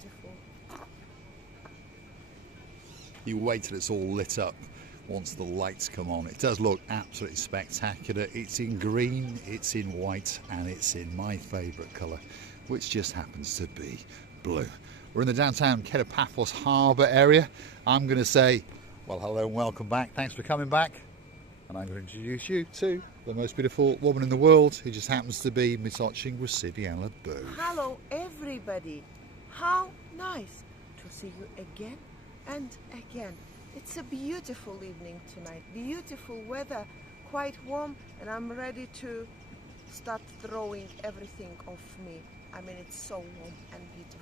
beautiful. You wait till it's all lit up once the lights come on. It does look absolutely spectacular. It's in green, it's in white, and it's in my favourite colour, which just happens to be blue. We're in the downtown Paphos Harbour area. I'm going to say, well, hello and welcome back. Thanks for coming back. And I'm going to introduce you to the most beautiful woman in the world, who just happens to be Mitsoching Rasivian Labo. Hello everybody. How nice to see you again and again. It's a beautiful evening tonight. Beautiful weather, quite warm, and I'm ready to start throwing everything off me. I mean, it's so warm and beautiful.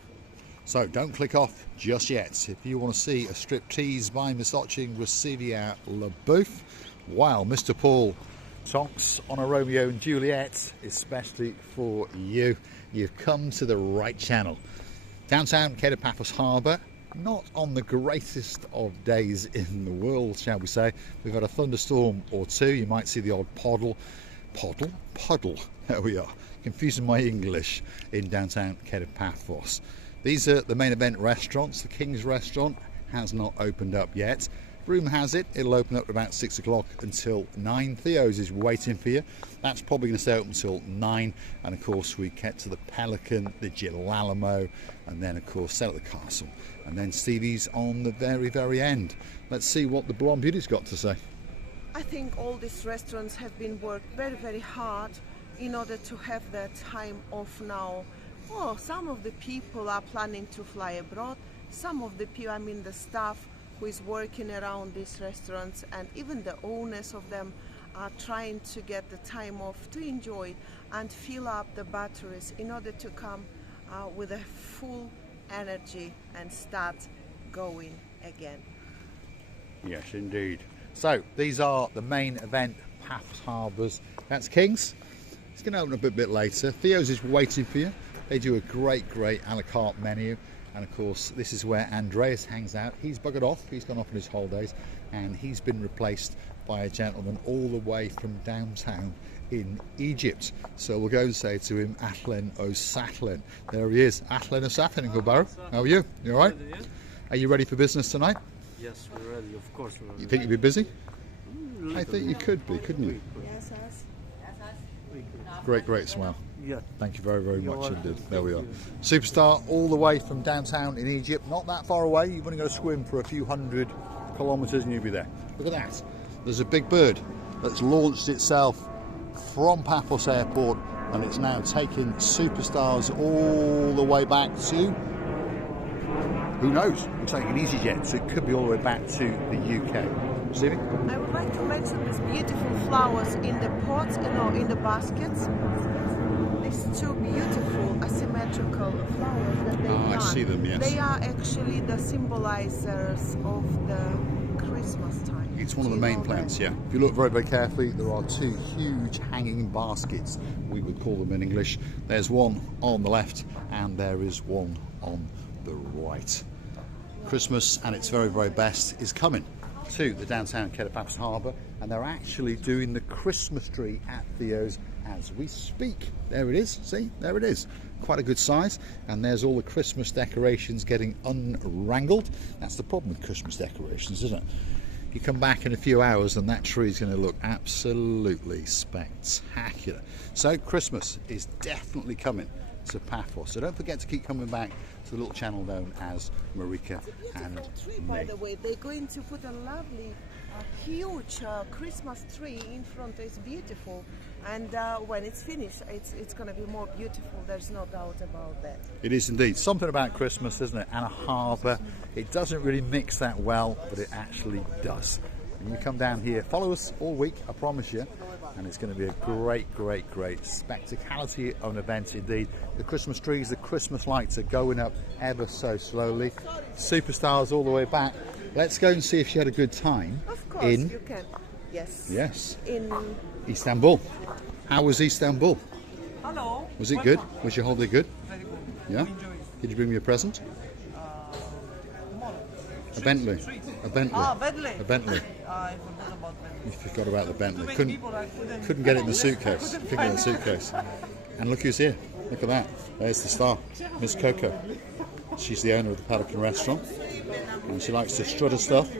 So don't click off just yet. If you want to see a striptease by Mitsoching Rasivian Labo, while Mr. Paul talks on a Romeo and Juliet, especially for you, you've come to the right channel. Downtown Paphos Harbour, not on the greatest of days in the world, shall we say. We've had a thunderstorm or two. You might see the odd puddle. There we are, confusing my English in downtown Paphos. These are the main event restaurants. The King's Restaurant has not opened up yet. Rumour has it, it'll open up at about 6 o'clock until 9. Theo's is waiting for you. That's probably going to stay open until 9. And of course we get to the Pelican, the Gilalamo, and then of course Sell at the Castle. And then Stevie's on the very, very end. Let's see what the Blonde Beauty's got to say. I think all these restaurants have been worked very, very hard in order to have their time off now. Well, some of the people are planning to fly abroad. Some of the people, I mean the staff who is working around these restaurants, and even the owners of them are trying to get the time off to enjoy and fill up the batteries in order to come with a full energy and start going again. Yes, indeed. So these are the main event Paphos Harbours. That's King's. It's going to open up a bit later. Theo's is waiting for you. They do a great a la carte menu. And of course, this is where Andreas hangs out. He's buggered off, he's gone off on his holidays, and he's been replaced by a gentleman all the way from downtown in Egypt. So we'll go and say to him, Ahlan o Sahlan. There he is, Ahlan o Sahlan, Gubaro. How are you? You all right? Are you ready for business tonight? Yes, we're ready, of course we're ready. You think you'd be busy? I think you could be, couldn't you? Yes, yes. Great smile. Yeah. Thank you very much indeed. There we are. Superstar all the way from downtown in Egypt, not that far away. You've only got to swim for a few hundred kilometres and you'll be there. Look at that. There's a big bird that's launched itself from Paphos Airport, and it's now taking superstars all the way back to, who knows, it's like an EasyJet, so it could be all the way back to the UK. Stevie? I would like to mention these beautiful flowers in the pots, in the baskets. These two beautiful asymmetrical flowers that they I see them, yes. They are actually the symbolizers of the Christmas time. It's one of the main plants, yeah. If you look very, very carefully, there are two huge hanging baskets, we would call them in English. There's one on the left and there is one on the right. Christmas at its very, very best is coming to the downtown Paphos Harbour, and they're actually doing the Christmas tree at Theo's as we speak. There it is, see, there it is. Quite a good size, and there's all the Christmas decorations getting unwrangled. That's the problem with Christmas decorations, isn't it? You come back in a few hours and that tree is going to look absolutely spectacular. So Christmas is definitely coming to Paphos. So don't forget to keep coming back to the little channel known as Marika and tree, by the way. They're going to put a lovely, huge Christmas tree in front. It's beautiful, and when it's finished, it's going to be more beautiful. There's no doubt about that. It is indeed. Something about Christmas, isn't it? And a harbour. It doesn't really mix that well, but it actually does. And you come down here, follow us all week, I promise you. And it's going to be a great spectacularity of an event indeed. The Christmas trees, the Christmas lights are going up ever so slowly. Superstars all the way back. Let's go and see if she had a good time. Of course, you can. Yes. Yes. In Istanbul. How was Istanbul? Hello. Was it good? Was your holiday good? Very good. Yeah? Did you bring me a present? A Bentley. A Bentley. Ah, Bentley. A Bentley. I forgot about Bentley. You forgot about the Bentley. Too many people, I Couldn't get it in the suitcase. Couldn't get it in the suitcase. And look who's here. Look at that. There's the star, Miss Coco. She's the owner of the Pelican restaurant, and she likes to strut her stuff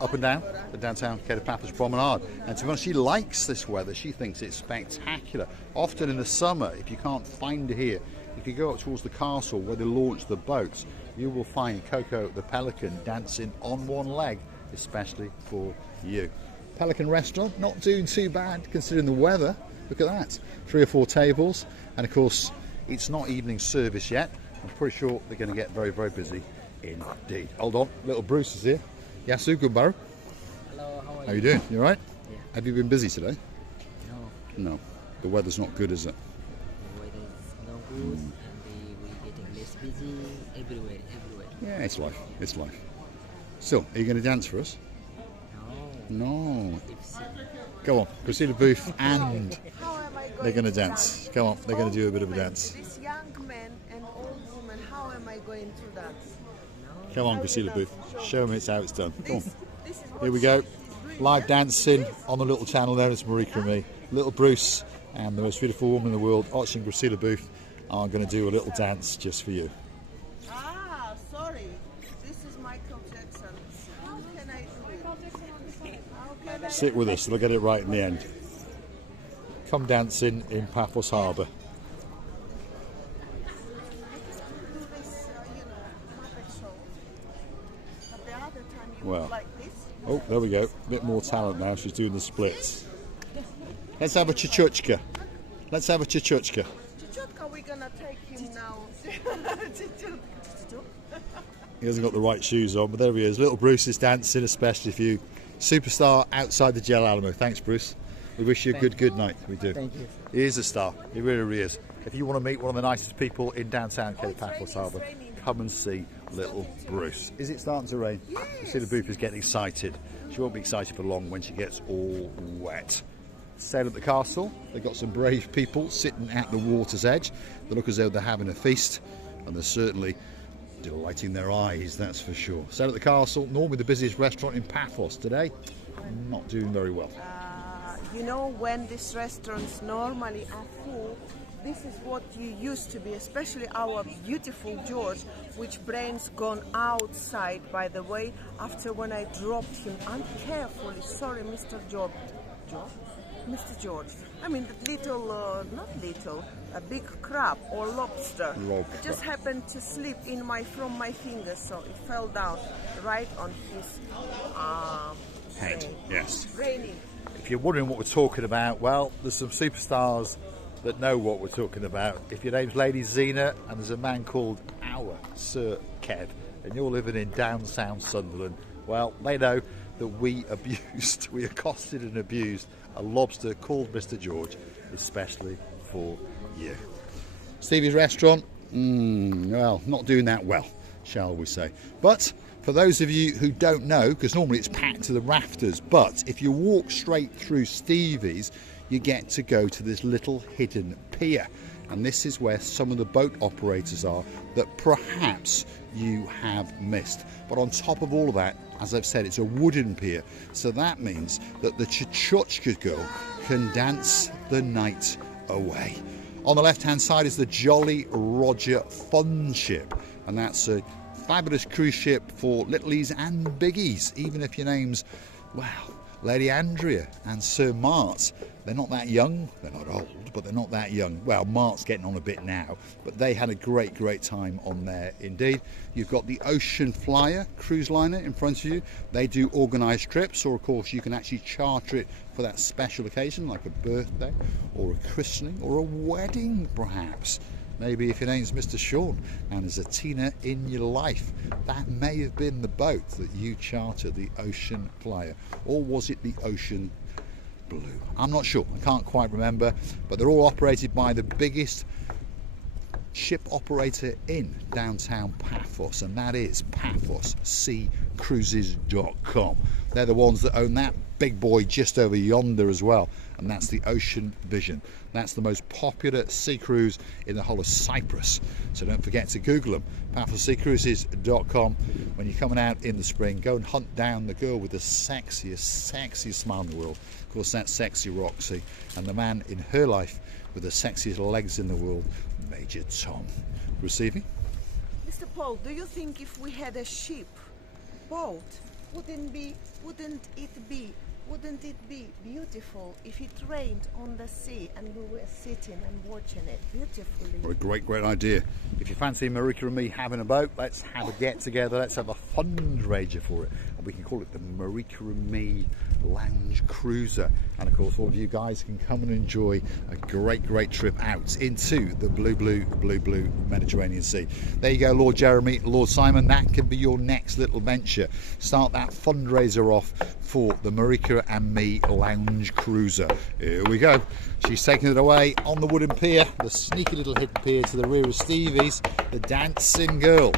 up and down the downtown Paphos Promenade. And to be honest, she likes this weather. She thinks it's spectacular. Often in the summer, if you can't find her here, if you go up towards the castle where they launch the boats, you will find Coco the Pelican dancing on one leg, especially for you. Pelican restaurant, not doing too bad considering the weather. Look at that, 3 or 4 tables, and of course it's not evening service yet. I'm pretty sure they're going to get very, very busy indeed. Hold on, little Bruce is here. Yasu, good barrow. Hello, how are you? How you doing? You alright? Yeah. Have you been busy today? No, No. The weather's not good, is it? the weather is no good and we're getting less busy everywhere. Yeah, it's life. It's life. Still, are you going to dance for us? No, No. it's Go on, Christina Booth and How am I going they're going to to dance. Come on, they're going to do a bit of a Old dance. women, This young man and old woman, how am I going to dance? Come on, Christina Booth. Show me how it's done. Come on. This is what Here we go. she's doing, Live yeah? dancing on the little channel known as Marika and me. Little Bruce and the most beautiful woman in the world, Archie and Christina Booth, are going to do a little dance just for you. Ah, sorry. This is Michael Jackson. How can I do it? How can I Sit with us, they'll get it right in the end. Come dancing in Paphos Harbour. do this, Muppet show? But the other time you Well. would like this. Oh, there we go. A bit more talent now. She's doing the splits. Let's have a chuchuchka. Let's have a chuchuchka. Chuchutka, we're gonna take him now. Chuchutka. He hasn't got the right shoes on, but there he is. Little Bruce is dancing, especially for you. Superstar outside the Gel Alamo. Thanks, Bruce. We wish you a good night. We do. Thank you. He is a star. He really is. If you want to meet one of the nicest people in downtown Cape Paphos Harbour, come and see little Bruce. Is it starting to rain? Yes. You see the booth is getting excited. She won't be excited for long when she gets all wet. Staying at the castle, they've got some brave people sitting at the water's edge. They look as though they're having a feast, and they're certainly delighting their eyes, that's for sure. Staying at the castle, normally the busiest restaurant in Paphos. Today, not doing very well. You know, when these restaurants normally are full, this is what you used to be, especially our beautiful George, which brain's gone outside, by the way, after when I dropped him uncarefully. Sorry, Mr. George. Mr. George. I mean, the little, not little, a big crab or lobster. Lobster. It just happened to slip from my fingers, so it fell down right on his Head, yes. Raining. If you're wondering what we're talking about, well, there's some superstars that know what we're talking about. If your name's Lady Zena and there's a man called our Sir Kev and you're living in downtown Sunderland, well, they know that we accosted and abused a lobster called Mr. George, especially for you. Stevie's restaurant, well, not doing that well, shall we say. But for those of you who don't know, because normally it's packed to the rafters, but if you walk straight through Stevie's, you get to go to this little hidden pier. And this is where some of the boat operators are that perhaps you have missed. But on top of all of that, as I've said, it's a wooden pier. So that means that the Chuchuchka girl can dance the night away. On the left-hand side is the Jolly Roger Fun Ship. And that's a fabulous cruise ship for littlies and biggies, even if your name's, well, Lady Andrea and Sir Mart. They're not that young, they're not old, but they're not that young. Well, Mart's getting on a bit now, but they had a great time on there indeed. You've got the Ocean Flyer cruise liner in front of you. They do organised trips, or of course you can actually charter it for that special occasion, like a birthday or a christening or a wedding perhaps. Maybe if your name's Mr. Sean and there's a Tina in your life, that may have been the boat that you chartered, the Ocean Flyer. Or was it the Ocean Blue? I'm not sure, I can't quite remember, but they're all operated by the biggest ship operator in downtown Paphos, and that is PaphosSeaCruises.com. They're the ones that own that big boy just over yonder as well, and that's the Ocean Vision. That's the most popular sea cruise in the whole of Cyprus, so don't forget to Google them. PaphosSeaCruises.com. When you're coming out in the spring, go and hunt down the girl with the sexiest smile in the world. Of course, that's Sexy Roxy, and the man in her life with the sexiest legs in the world, Major Tom. Receiving? Mr. Mr. Paul, do you think if we had a ship, boat, wouldn't it be beautiful if it rained on the sea and we were sitting and watching it beautifully? What a great idea. If you fancy Marika and me having a boat, let's have a get together, let's have a fundraiser for it. And we can call it the Marika and Me Lounge Cruiser. And of course, all of you guys can come and enjoy a great trip out into the blue Mediterranean Sea. There you go, Lord Jeremy, Lord Simon, that can be your next little venture. Start that fundraiser off for the Marika and Me Lounge Cruiser. Here we go. She's taking it away on the wooden pier, the sneaky little hidden pier to the rear of Stevie's, the dancing girl.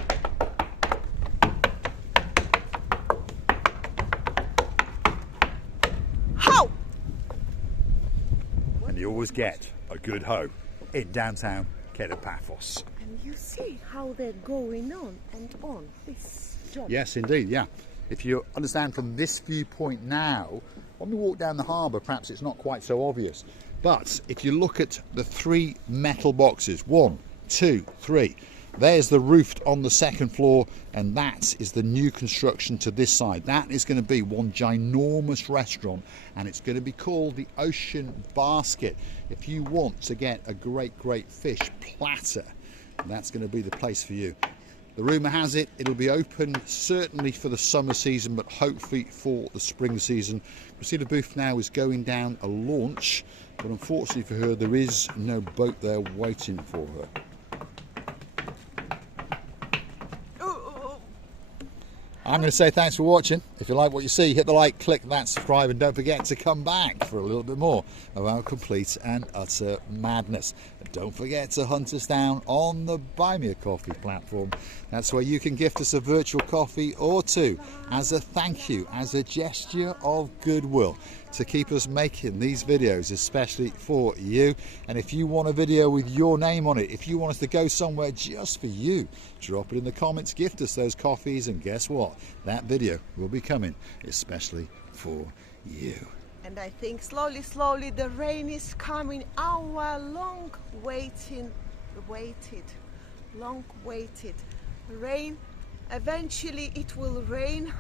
Ho! And you always get a good hoe in downtown Paphos. And you see how they're going on and on this job. Yes, indeed, yeah. If you understand from this viewpoint now, when we walk down the harbour, perhaps it's not quite so obvious. But if you look at the 3 metal boxes, 1, 2, 3, there's the roof on the second floor, and that is the new construction to this side. That is going to be one ginormous restaurant, and it's going to be called the Ocean Basket. If you want to get a great fish platter, that's going to be the place for you. The rumour has it, it'll be open certainly for the summer season, but hopefully for the spring season. Christina Booth now is going down a launch, but unfortunately for her, there is no boat there waiting for her. I'm going to say thanks for watching. If you like what you see, hit the like, click that subscribe, and don't forget to come back for a little bit more of our complete and utter madness. And don't forget to hunt us down on the Buy Me a Coffee platform. That's where you can gift us a virtual coffee or two as a thank you, as a gesture of goodwill, to keep us making these videos, especially for you. And if you want a video with your name on it, if you want us to go somewhere just for you, drop it in the comments, gift us those coffees, and guess what? That video will be coming especially for you. And I think slowly the rain is coming. Our long waited rain. Eventually it will rain.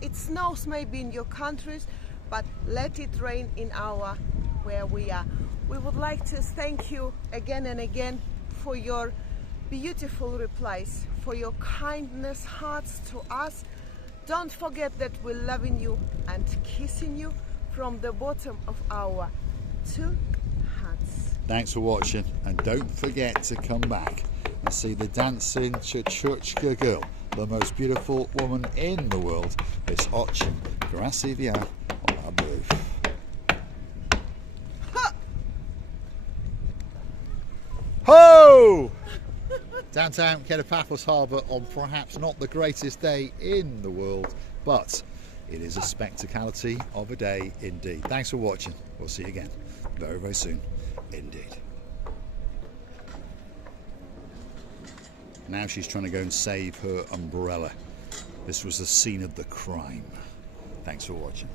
It snows maybe in your countries, but let it rain in our where we are. We would like to thank you again and again for your beautiful replies, for your kindness hearts to us. Don't forget that we're loving you and kissing you from the bottom of our 2 hearts. Thanks for watching, and don't forget to come back and see the dancing Chuchuchka girl, the most beautiful woman in the world. It's Ochin Gracivia on Booth. Ho! Downtown Paphos Harbour on perhaps not the greatest day in the world, but it is a spectacality of a day indeed. Thanks for watching. We'll see you again very soon indeed. Now she's trying to go and save her umbrella. This was the scene of the crime. Thanks for watching.